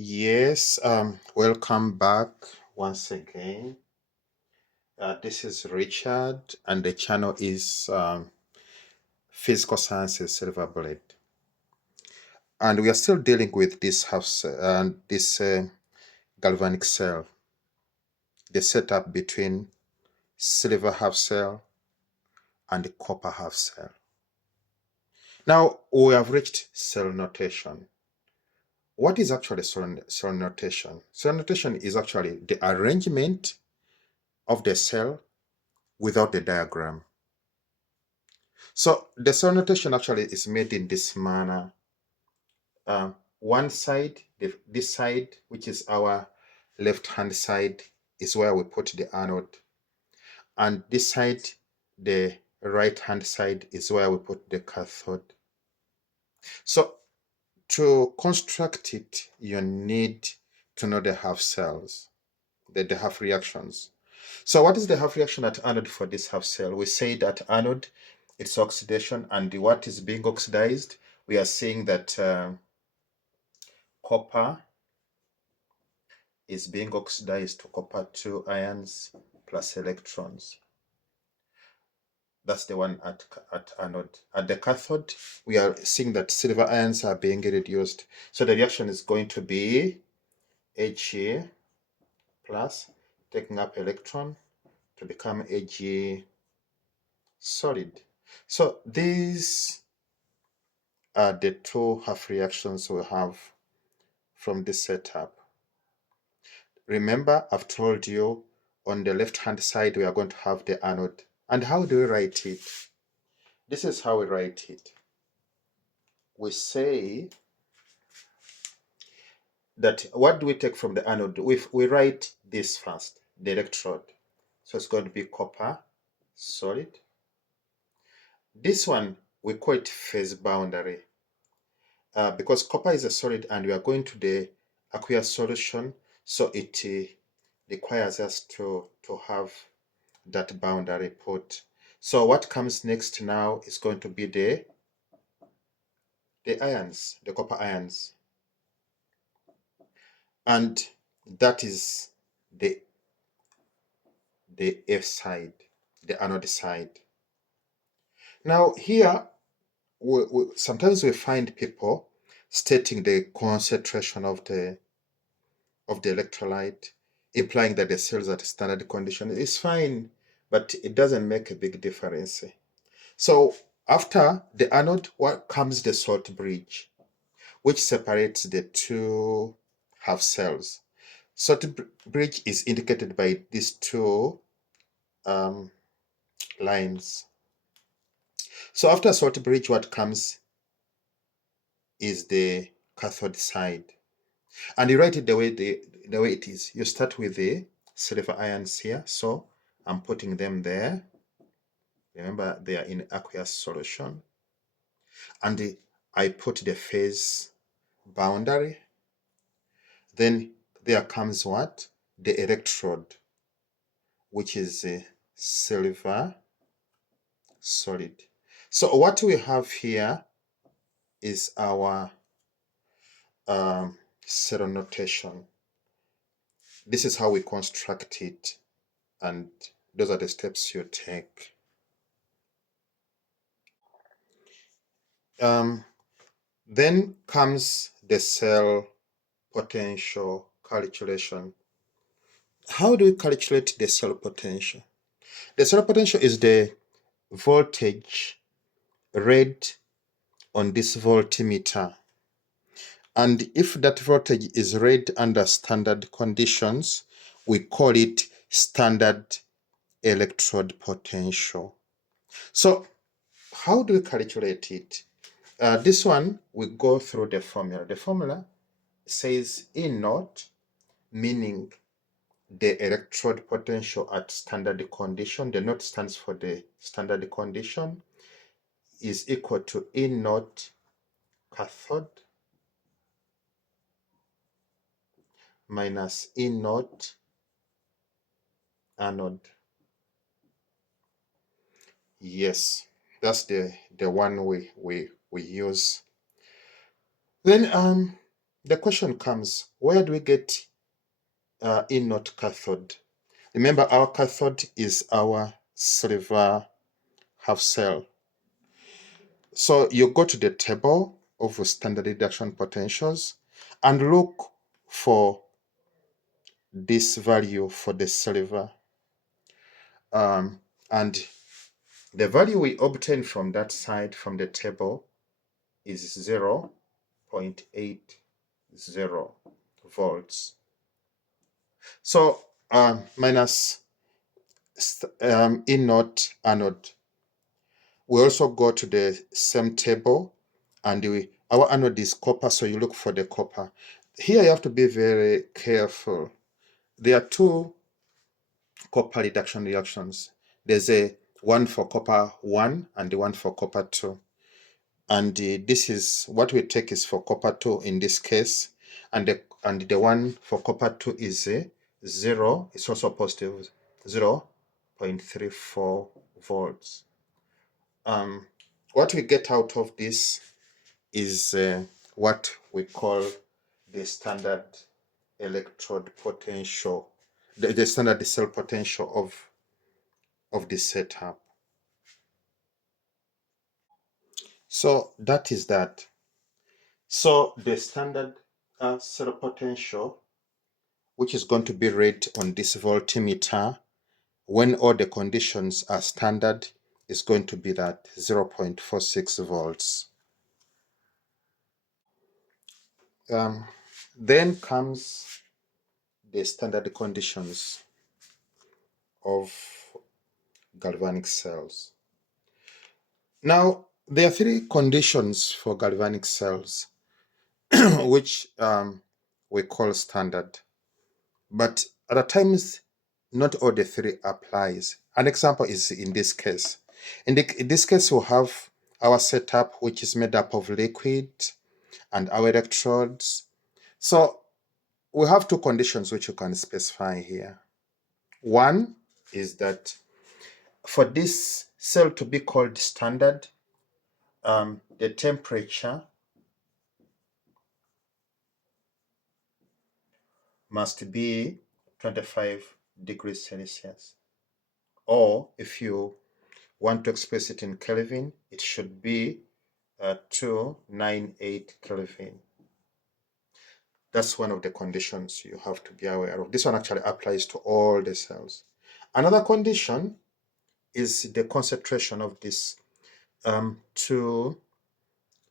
Yes, welcome back once again. This is Richard, and the channel is Physical Sciences Silver Bullet. And we are still dealing with this galvanic cell, the setup between silver half cell and the copper half cell. Now we have reached cell notation. What is actually cell notation? Cell notation is actually the arrangement of the cell without the diagram. So the cell notation actually is made in this manner. One side, this side, which is our left-hand side, is where we put the anode. And this side, the right-hand side, is where we put the cathode. So to construct it, you need to know the half cells, the half reactions. So what is the half reaction at anode for this half cell? We say that anode, it's oxidation, and what is being oxidized? We are saying that copper is being oxidized to copper 2 ions plus electrons. That's the one at anode. At the cathode, we are seeing that silver ions are being reduced. So the reaction is going to be He plus taking up electron to become Ag solid. So these are the two half reactions we have from this setup. Remember, I've told you on the left-hand side, we are going to have the anode. And how do we write it? This is how we write it. We say that what do we take from the anode? We write this first, the electrode. So it's going to be copper solid. This one, we call it phase boundary. Because copper is a solid and we are going to the aqueous solution, so it requires us to have that boundary put. So what comes next now is going to be the ions, the copper ions. And that is the F side, the anode side. Now here, sometimes we find people stating the concentration of the electrolyte, implying that the cells at standard condition is fine, but it doesn't make a big difference. So after the anode, what comes the salt bridge, which separates the two half cells. Salt bridge is indicated by these two lines. So after salt bridge, what comes is the cathode side. And you write it the way it is. You start with the silver ions here. So I'm putting them there. Remember, they are in aqueous solution. And I put the phase boundary. Then there comes what? The electrode, which is silver solid. So what we have here is our cell notation. This is how we construct it, and those are the steps you take. Then comes the cell potential calculation. How do we calculate the cell potential? The cell potential is the voltage read on this voltmeter. And if that voltage is read under standard conditions, we call it standard electrode potential. So how do we calculate it? This one, we go through the formula. The formula says E naught, meaning the electrode potential at standard condition. The naught stands for the standard condition, is equal to E naught cathode minus E naught anode. Yes, that's the one we use. Then the question comes, where do we get anode cathode? Remember, our cathode is our silver half cell. So you go to the table of standard reduction potentials and look for this value for the silver. And the value we obtain from that side, from the table, is 0.80 volts. So minus anode. We also go to the same table, and our anode is copper, so you look for the copper. Here you have to be very careful. There are two copper reduction reactions. There's a one for copper 1 and the one for copper 2. And this is what we take is for copper 2 in this case, and the one for copper 2 is 0. It's also positive, 0.34 volts. What we get out of this is what we call the standard electrode potential, the standard cell potential of this setup. So that is that. So the standard cell potential, which is going to be read on this voltmeter when all the conditions are standard, is going to be that 0.46 volts. Then comes the standard conditions of galvanic cells. Now, there are three conditions for galvanic cells, which we call standard. But at times, not all the three applies. An example is in this case. In this case, we'll have our setup, which is made up of liquid and our electrodes. So we have two conditions which you can specify here. One is that for this cell to be called standard, the temperature must be 25 degrees Celsius. Or if you want to express it in Kelvin, it should be 298 Kelvin. That's one of the conditions you have to be aware of. This one actually applies to all the cells. Another condition is the concentration of these two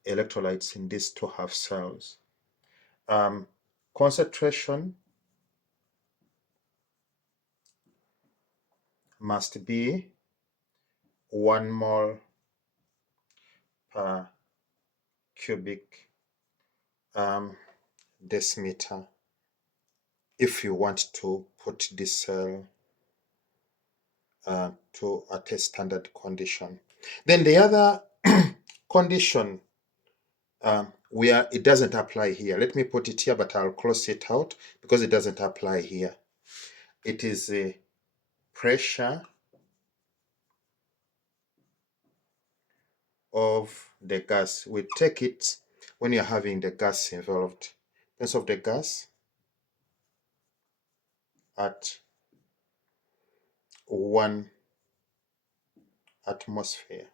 electrolytes in these two half cells. Concentration must be 1 mole per cubic decimeter if you want to put this cell at a standard condition. Then the other condition where it doesn't apply here, let me put it here, but I'll cross it out because it doesn't apply here. It is a pressure of the gas. We take it when you're having the gas involved. Pressure of the gas at 1 atmosphere.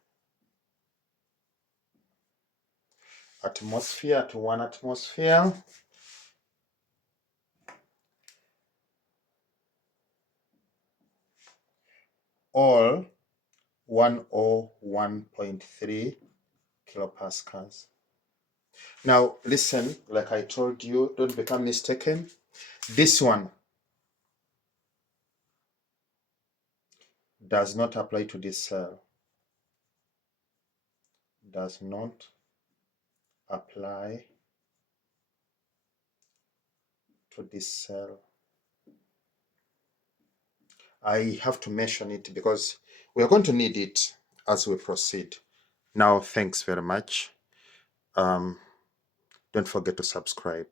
At 1 atmosphere. Or 101.3 kilopascals. Now listen, like I told you, don't become mistaken. This one does not apply to this cell. Does not apply to this cell. I have to mention it because we are going to need it as we proceed. Now, thanks very much. Don't forget to subscribe.